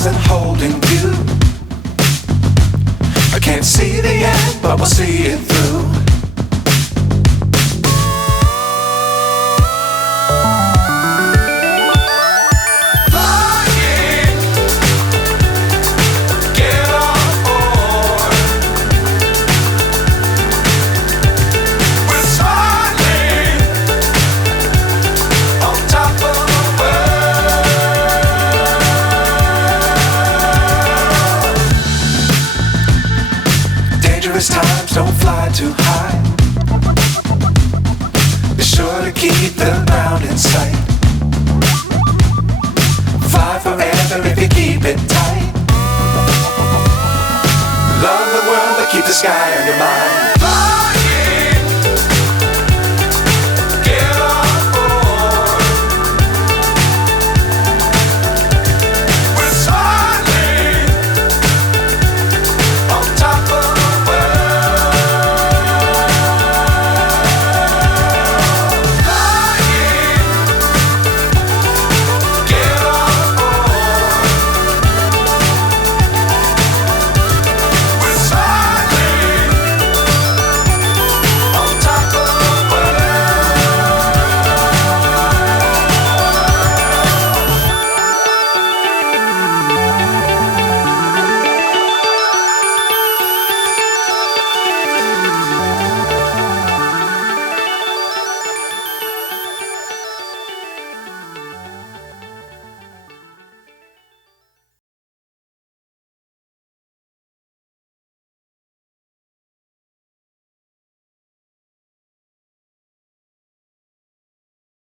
stars and holding you. I can't see the end, but we'll see it through. Times don't fly too high. Be sure to keep the ground in sight. Fly forever if you keep it tight. Love the world but keep the sky on your mind.